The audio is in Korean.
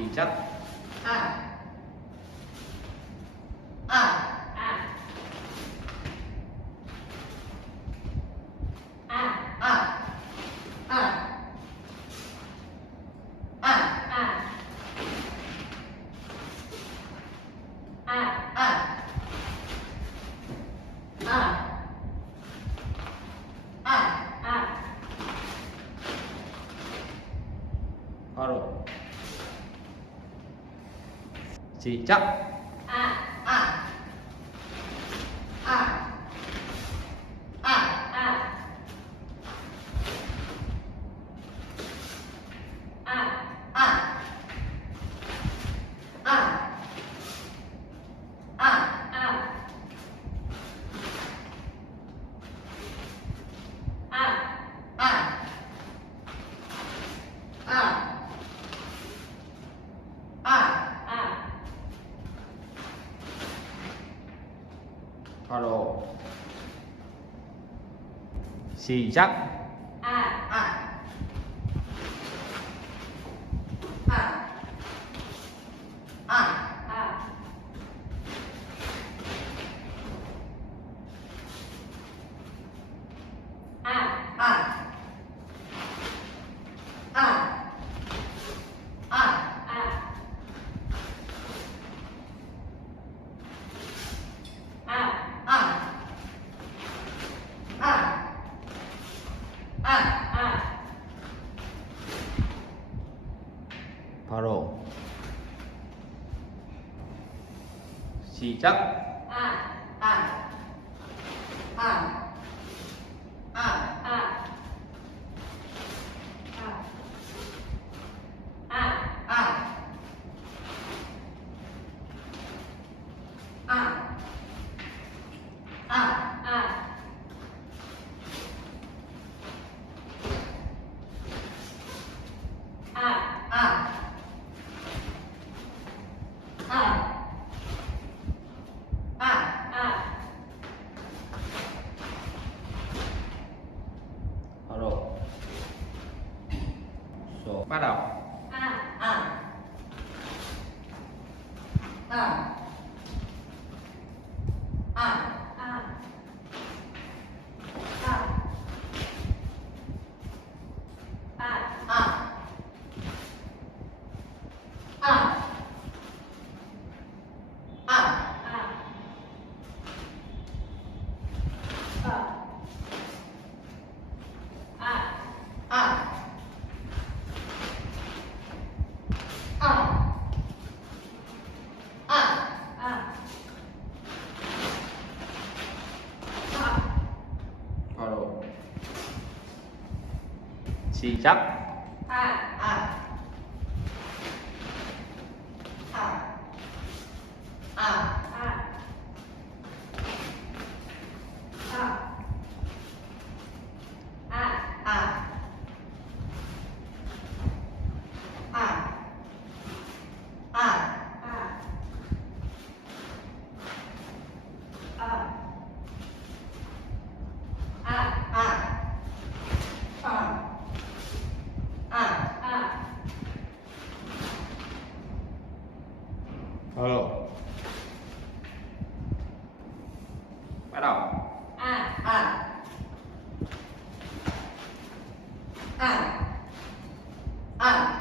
시작. 아, 아, 아, 아, 아, 아, 아, 아, 아, 아, 아, 아, 아, 바로 시작. 아, 아, 아, 아, 아, 아, 아, 아, 아, 아, 아, 아, 아, 바로 시작. 아, 아, 아, 아, 아, 아, 아, 아, 아, 아, 아, 아, 아, 아, 아, 바로 시작. 아, 아, 아, 아, 아, 아, 아, 아, 아, 아, 아, 아, 아, 아, 아, 바로 số bắt đầu. 아, 아, 아, 아, 아, 아, 아, 아, 아, 아, 바로 시작. 아, 아, 아, 아, 아, 바로 bắt đầu. 아,